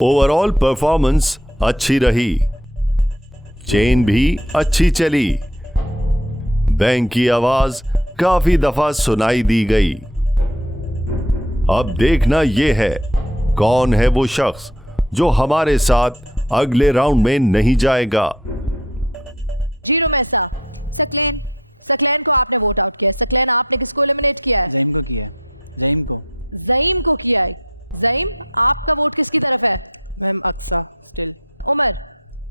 Overall performance अच्छी रही, chain भी अच्छी चली, बैंक की आवाज काफी दफा सुनाई दी गई। अब देखना यह है कौन है वो शख्स जो हमारे साथ अगले राउंड में नहीं जाएगा। जीरो मैसा, सकलेन। सकलैन को आपने वोट आउट किया है। सकलैन, आपने किसको एलिमिनेट किया है? ज़ईम को किया है। ज़ईम को। ज़ईम को किया है। ज़ईम, आपका वोट किसकी तरफ है? Ma'am Aqsa still. Umar,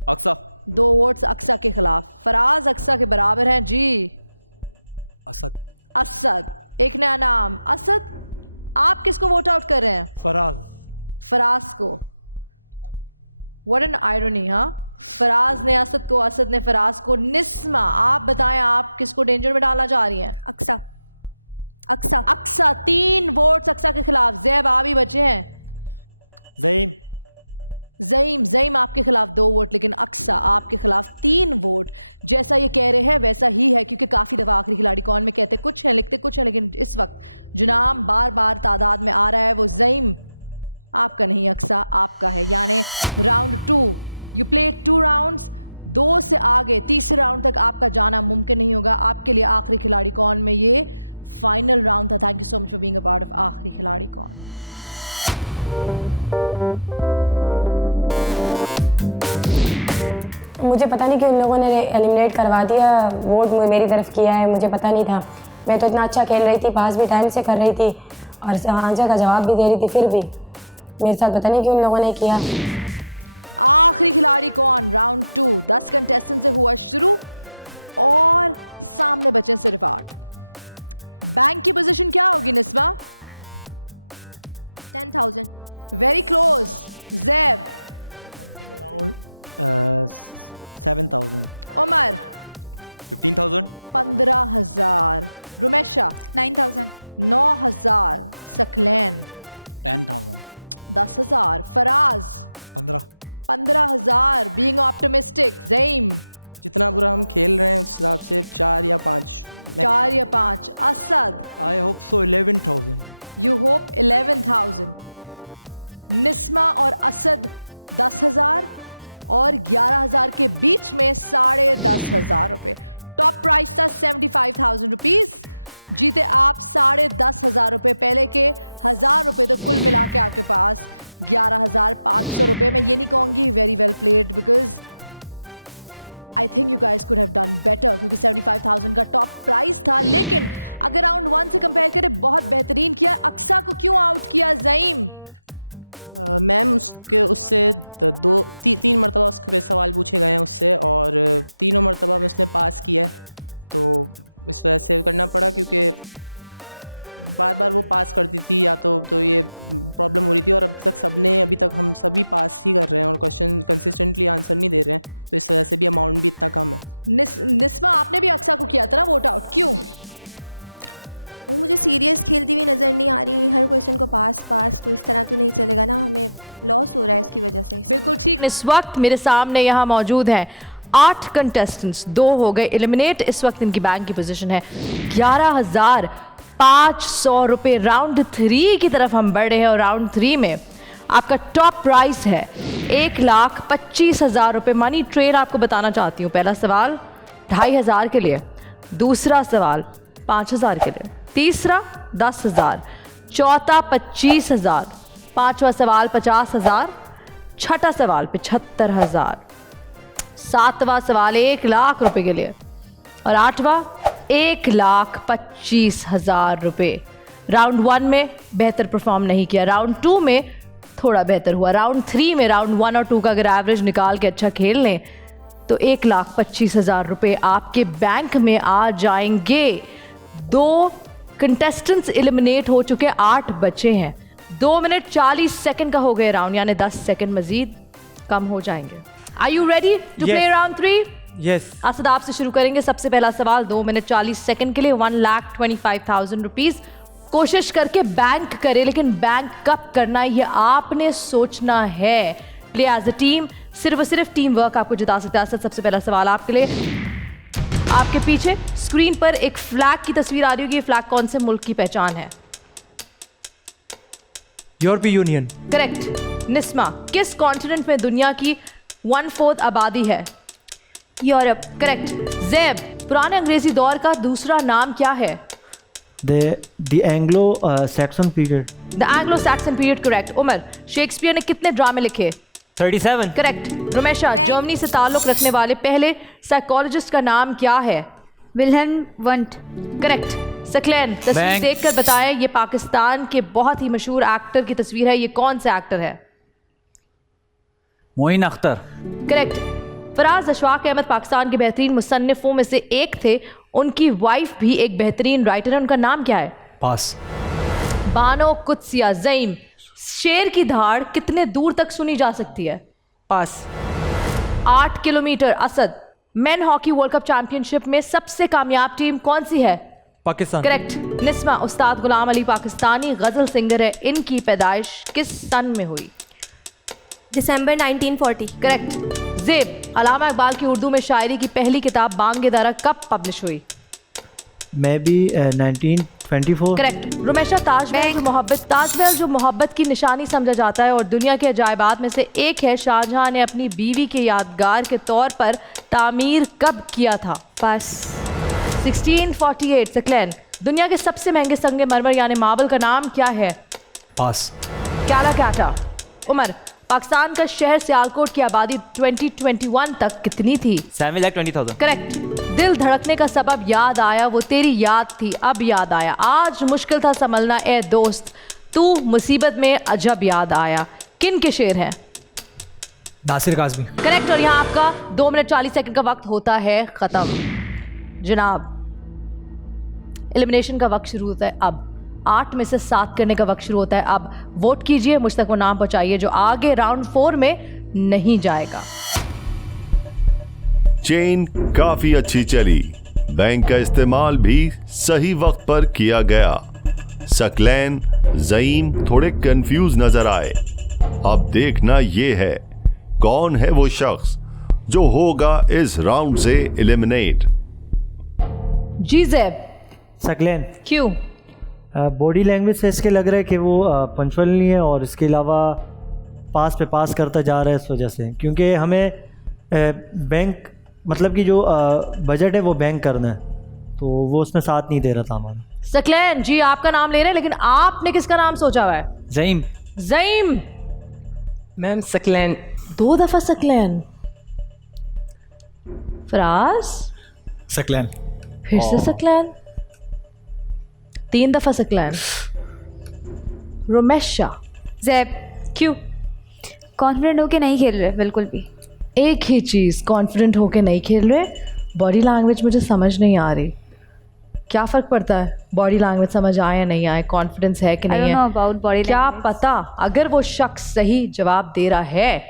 Aqsa. 2 votes Aqsa के खिलाफ। फराज अक्सा के बराबर हैं जी। असद। असद, एक नया नाम। असद, आप किसको वोट आउट कर रहे हैं? फराज। फराज को। व्हाट एन आयरनी, हाँ। फराज ने असद को, असद ने फराज को। निस्मा, आप बताएं आप किसको डेंजर में डालना चाह रही हैं? अक्सा। अक्सा। अक्सा, 3 वोट्स अक्सा के खिलाफ। ज़ैब, आप ही बचे हैं। ज़ईम। ज़ईम, ज़ईम आपके खिलाफ 2 वोट, लेकिन अक्सा आपके खिलाफ 3 वोट। जैसा ये कह रहे हैं वैसा ही है, क्योंकि काफ़ी दफ़ा आखिरी खिलाड़ी कौन में कहते कुछ हैं लिखते कुछ हैं, लेकिन इस वक्त जो नाम बार बार तादाद में आ रहा है वो ज़ईम आपका नहीं, अक्सा आपका है। यानी राउंड 2 यू प्ले 2 राउंड्स, 2 से आगे तीसरे राउंड तक आपका जाना मुमकिन नहीं होगा। आपके लिए आखिरी खिलाड़ी कौन में ये फाइनल राउंड था। Thank you so much for being a part of आखिरी खिलाड़ी कौन। मुझे पता नहीं कि उन लोगों ने एलिमिनेट करवा दिया, वोट मेरी तरफ किया है, मुझे पता नहीं था। मैं तो इतना अच्छा खेल रही थी, पास भी टाइम से कर रही थी और आंसर का जवाब भी दे रही थी, फिर भी मेरे साथ पता नहीं कि उन लोगों ने किया। आखिरी खिलाड़ी कौन, राउंड 2। 10 कंटेस्टेंट से हुआ शुरू और सामने बचे सिर्फ 8। बैंक की पोजीशन क्या होगी Nisma? 10,000। Very close. Zaib. Around 7,000। Umar. 15,000। 15,000। Rumesha. 9,000। 9,000। Saqlain. 10,000। 10,000। Faraz. 15,000। Being optimistic. Zaeem. जितना बुरा हम खेल रहे हैं उस हिसाब से 4 या 5। 4 या 5। Asad. I hope so 11,000। You hope 11,000। Nisma और असद 10,000 और 11,000 के बीच में 10,500 रुपये। टॉप प्राइस था 75,000 रुपीज़। जीते आप 10,500 रुपये। पहले के 1,000 रुपये, तो कुल मिला के आपके पास 11,500 रुपये। मैं ये नहीं कहूँगी very well played, because I think you guys could have done better, क्योंकि 75,000 का टॉप प्राइस था। लेकिन अगर राउंड 1 से कंपेयर करें, बहुत बेहतरीन किया। अक्सा को क्यों आउट किया ज़ईम? मैम उससे 3 मरतबा उसके पे सवाल पूछे गए हैं उससे, और तीनों मरतबा में उसने पास किया है, तो इस वजह से करना पड़ा, क्योंकि बार बार वो पास करती थी या तो ये प्रॉब्लम हो रही थी। और अभी तक हम सभी पास ही कर रहे हैं और क्वेश्चन कंसिस्टेंटली आंसर नहीं दे रहे हैं, तो इस वजह से भी अमाउंट भी इतना कम है। निस्मा, आपने भी अक्सा को किया था ना वोट आउट, क्यों? वो मुझे सीरियस खेलती हुई नज़र नहीं आ रही। हर क्वेश्चन को पास, तो इस तरह तो नहीं चलेगा ना, हमें लॉस हो रहा है इसकी वजह से। बिल्कुल ठीक। इस वक्त मेरे सामने यहाँ मौजूद हैं 8 कंटेस्टेंट्स, 2 हो गए एलिमिनेट। इस वक्त इनकी बैंक की पोजीशन है 11,500 रुपये। राउंड 3 की तरफ हम बढ़ रहे हैं और राउंड 3 में आपका टॉप प्राइस है 1,25,000 रुपये। मनी ट्रेन आपको बताना चाहती हूँ। पहला सवाल 2,500 के लिए, दूसरा सवाल 5,000 के लिए, तीसरा 10,000, चौथा 25,000, पांचवा सवाल 50,000, छठा सवाल 75,000, सातवां सवाल 1,00,000 रुपए के लिए और आठवां 1,25,000 रुपये। राउंड 1 में बेहतर परफॉर्म नहीं किया, राउंड 2 में थोड़ा बेहतर हुआ। राउंड 3 में राउंड 1 और 2 का अगर एवरेज निकाल के अच्छा खेल लें तो 1,25,000 रुपये आपके बैंक में आ जाएंगे। 2 कंटेस्टेंट्स एलिमिनेट हो चुके, 8 बचे हैं। 2 मिनट 40 सेकंड का हो गए राउंड, यानी 10 सेकंड मजीद कम हो जाएंगे। Are you ready to play round 3? Yes. Asad, आपसे शुरू करेंगे। सबसे पहला सवाल 2 मिनट 40 सेकंड के लिए 1,25,000 रुपीज़। कोशिश करके बैंक करे, लेकिन बैंक कब करना है ये आपने सोचना है। प्ले एज अ टीम, सिर्फ और सिर्फ टीम वर्क आपको जिता सकता है। असद, सबसे पहला सवाल आपके लिए। आपके पीछे स्क्रीन पर एक फ्लैग की तस्वीर आ रही होगी। ये फ्लैग कौन से मुल्क की पहचान है? यूरोपीय यूनियन। करेक्ट। निस्मा, किस कॉन्टिनेंट में दुनिया की 1/4 आबादी है? यूरोप। करेक्ट। ज़ैब, पुराने अंग्रेजी दौर का दूसरा नाम क्या है? The Anglo-Saxon period. The Anglo Saxon period. Correct. Umar, Shakespeare ने कितने ड्रामे लिखे? 37. करेक्ट। रोमेशा, जर्मनी से ताल्लुक रखने वाले पहले साइकोलॉजिस्ट का नाम क्या है? Wilhelm want. करेक्ट। सकलैन, तस्वीर बैंक। देखकर बताएं ये पाकिस्तान के बहुत ही मशहूर एक्टर की तस्वीर है, ये कौन सा एक्टर है? मोइन अख्तर। करेक्ट। फराज अशफाक अहमद पाकिस्तान के बेहतरीन मुसन्निफों में से एक थे, उनकी वाइफ भी एक बेहतरीन राइटर है, उनका नाम क्या है? Pass. बानो कुत्सिया। ज़ईम, शेर की धाड़ कितने दूर तक सुनी जा सकती है? पास। 8 kilometre. Asad, main hockey world cup championship में सबसे कामयाब टीम कौन सी है? Pakistan. करेक्ट। निस्मा, उस्ताद गुलाम अली पाकिस्तानी गजल सिंगर है, इनकी पैदाइश किस सन में हुई? दिसंबर 1940। करेक्ट। ज़ेब, अलामा इकबाल की उर्दू में शायरी की पहली किताब बांगे दरा कब पब्लिश हुई? Maybe 1924. करेक्ट। रुमेशा, ताजमहल जो मोहब्बत की निशानी समझा जाता है और दुनिया के अजायबात में से एक है, शाहजहां ने अपनी बीवी के यादगार के तौर पर तामीर कब किया था? पास। 1648। सकलैन, दुनिया के सबसे महंगे संगमरमर यानी मार्बल का नाम क्या है? Pass. कैलाकाटा। उमर, पाकिस्तान का शहर सियालकोट की आबादी 2021 तक कितनी थी? 7,20,000. करेक्ट। दिल धड़कने का सबब याद आया, वो तेरी याद थी अब याद आया, आज मुश्किल था संभलना ए दोस्त, तू मुसीबत में अजब याद आया, किन के शेर हैं? नासिर काज़मी. करेक्ट। और यहाँ आपका 2 मिनट 40 सेकंड का वक्त होता है खत्म। जनाब, एलिमिनेशन का वक्त शुरू होता है अब। 8 में से 7 करने का वक्त शुरू होता है अब। वोट कीजिए, मुझ तक वो नाम पहुंचाइए जो आगे राउंड 4 में नहीं जाएगा। चेन काफी अच्छी चली, बैंक का इस्तेमाल भी सही वक्त पर किया गया। सकलैन, ज़ईम थोड़े कंफ्यूज नजर आए। अब देखना ये है कौन है वो शख्स जो होगा इस राउंड से एलिमिनेट। जी ज़ैब, सकलैन. क्यों? बॉडी लैंग्वेज से इसके लग रहा है कि वो पंचुअल नहीं है और इसके अलावा पास पे पास करता जा रहा है इस वजह से, क्योंकि हमें बैंक मतलब कि जो बजट है वो बैंक करना है, तो वो उसमें साथ नहीं दे रहा था हमारा। सकलैन जी, आपका नाम ले रहे हैं, लेकिन आपने किसका नाम सोचा हुआ है? ज़ईम। ज़ईम। मैम सकलैन। 2 दफा सकलैन। फराज, सकलैन. फिर से सकलैन। 3 दफा सकलैन। रोमेशा। ज़ैब, क्यों? कॉन्फिडेंट होके नहीं खेल रहे बिल्कुल भी। एक ही चीज़, कॉन्फिडेंट होके नहीं खेल रहे। बॉडी लैंग्वेज मुझे समझ नहीं आ रही, क्या फ़र्क पड़ता है बॉडी लैंग्वेज समझ आए या नहीं आए, कॉन्फिडेंस है कि I नहीं don't know है? about body क्या language. पता अगर वो शख्स सही जवाब दे रहा है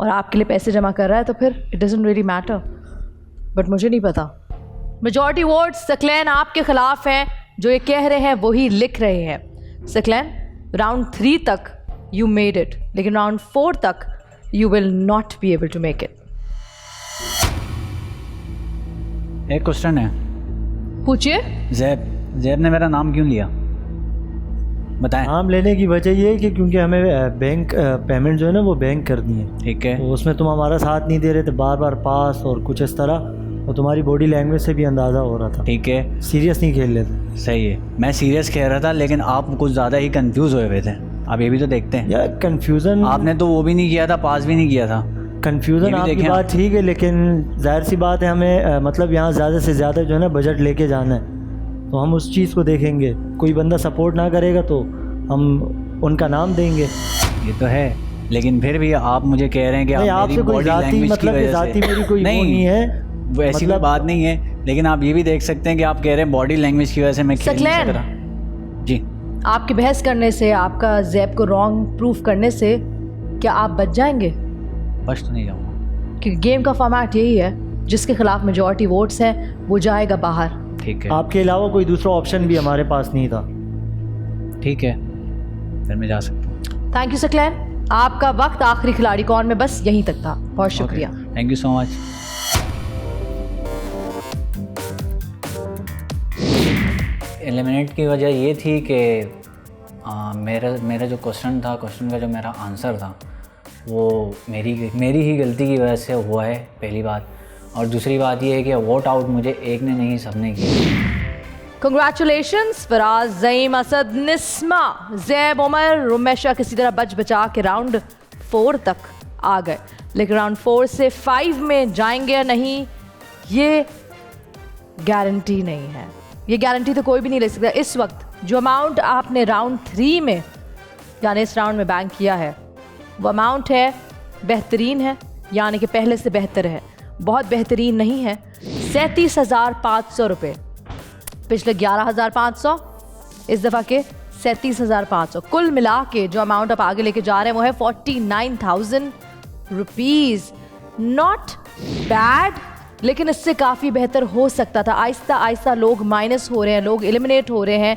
और आपके लिए पैसे जमा कर रहा है तो फिर it doesn't really matter, but मुझे नहीं पता। मेजॉरिटी वोट सकलैन आपके खिलाफ हैं, जो ये कह रहे हैं वही लिख रहे हैं। सकलैन, राउंड 3 तक यू मेड इट, लेकिन राउंड 4 तक you will not be able to make it. एक क्वेश्चन है, पूछिए। ज़ैब ने मेरा नाम क्यों लिया, बताएं। नाम लेने की वजह ये है कि क्योंकि हमें बैंक पेमेंट जो है ना वो बैंक करनी है, ठीक है। तो उसमें तुम हमारा साथ नहीं दे रहे थे, बार बार पास और कुछ इस तरह, और तुम्हारी बॉडी लैंग्वेज से भी अंदाज़ा हो रहा था। ठीक है, सीरियस नहीं खेल लेते। सही है, मैं सीरियस कह रहा था, लेकिन आप कुछ ज़्यादा ही कंफ्यूज हुए हुए थे। आप ये भी तो देखते हैं, या कन्फ्यूज़न, आपने तो वो भी नहीं किया था, पास भी नहीं किया था। कन्फ्यूज़न ये भी आपकी देखें बात आप। ठीक है, लेकिन जाहिर सी बात है हमें मतलब यहाँ ज़्यादा से ज़्यादा जो है ना बजट लेके जाना है, तो हम उस चीज़ को देखेंगे। कोई बंदा सपोर्ट ना करेगा तो हम उनका नाम देंगे। ये तो है, लेकिन फिर भी आप मुझे कह रहे हैं कि नहीं, आप आपसे मेरी कोई बॉडी ज़ाती लैंग्वेज की मतलब वजह से- ज़ाती मेरी कोई वो नहीं है, वो ऐसी कोई बात नहीं है, लेकिन आप ये भी देख सकते हैं कि आप कह रहे हैं बॉडी लैंग्वेज की वजह से मैं खेल नहीं सकलैन। सक रहा। जी, आपकी बहस करने से, आपका ज़ैब को रॉन्ग प्रूफ करने से क्या आप बच जाएंगे? बस तो नहीं जाऊँगा। क्योंकि गेम का फॉर्मेट यही है, जिसके खिलाफ मेजॉरिटी वोट्स हैं वो जाएगा बाहर। ठीक है, आपके अलावा कोई दूसरा ऑप्शन भी हमारे पास नहीं था। ठीक है, फिर मैं जा सकता हूँ। थैंक यू सकलैन, आपका वक्त आखिरी खिलाड़ी कौन में बस यहीं तक था। बहुत शुक्रिया। Thank you so much. Eliminate की वजह ये थी कि मेरा जो क्वेश्चन था, क्वेश्चन का जो मेरा आंसर था वो मेरी ही गलती की वजह से हुआ है, पहली बात। और दूसरी बात ये है कि वोट आउट मुझे एक ने नहीं, सबने किया। कंग्रेचुलेशंस फराज, ज़ईम, असद, निस्मा, ज़ैब, उमर, रुमेशा किसी तरह बच बचा के राउंड 4 तक आ गए, लेकिन राउंड 4 से 5 में जाएंगे या नहीं ये गारंटी नहीं है। ये गारंटी तो कोई भी नहीं ले सकता। इस वक्त जो अमाउंट आपने राउंड 3 में यानी इस राउंड में बैंक किया है वो अमाउंट है बेहतरीन है, यानी कि पहले से बेहतर है, बहुत बेहतरीन नहीं है। 37,500 रुपये, पिछले 11,500, इस दफ़ा के 37,500, कुल मिला के जो अमाउंट आप आगे लेके जा रहे हैं वो है 49,000 रुपीज़। नॉट बैड, लेकिन इससे काफ़ी बेहतर हो सकता था। आहिस्ता आहिस्ता लोग माइनस हो रहे हैं, लोग एलिमिनेट हो रहे हैं,